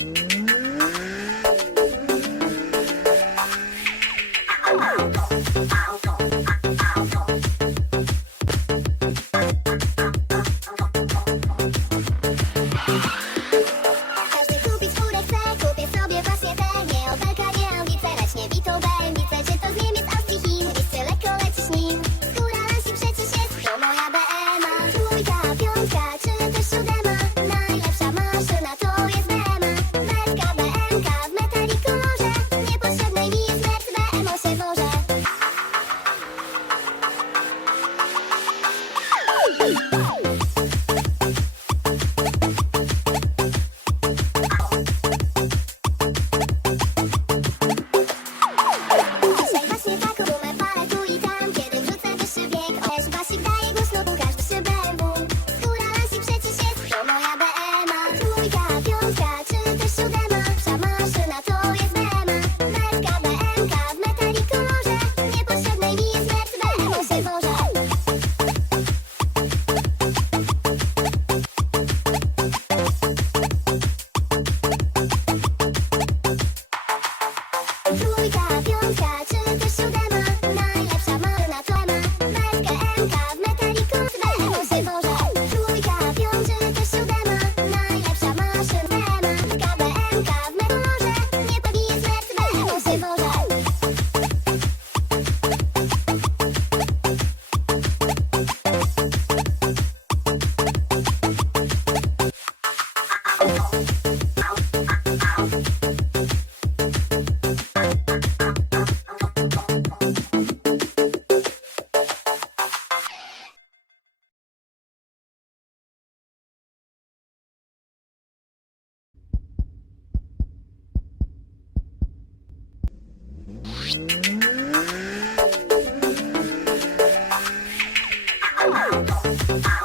Każdy kupi skórę chce, kupię sobie właśnie tę Nie obelka, nie ambicerać, nie bitą bębice Czy to z Niemiec, Austrii, Chin, wiecie lekko lecisz nim. Skóra lasi przecież jest, to moja BMA Dwójka, piątka 可以。Ah!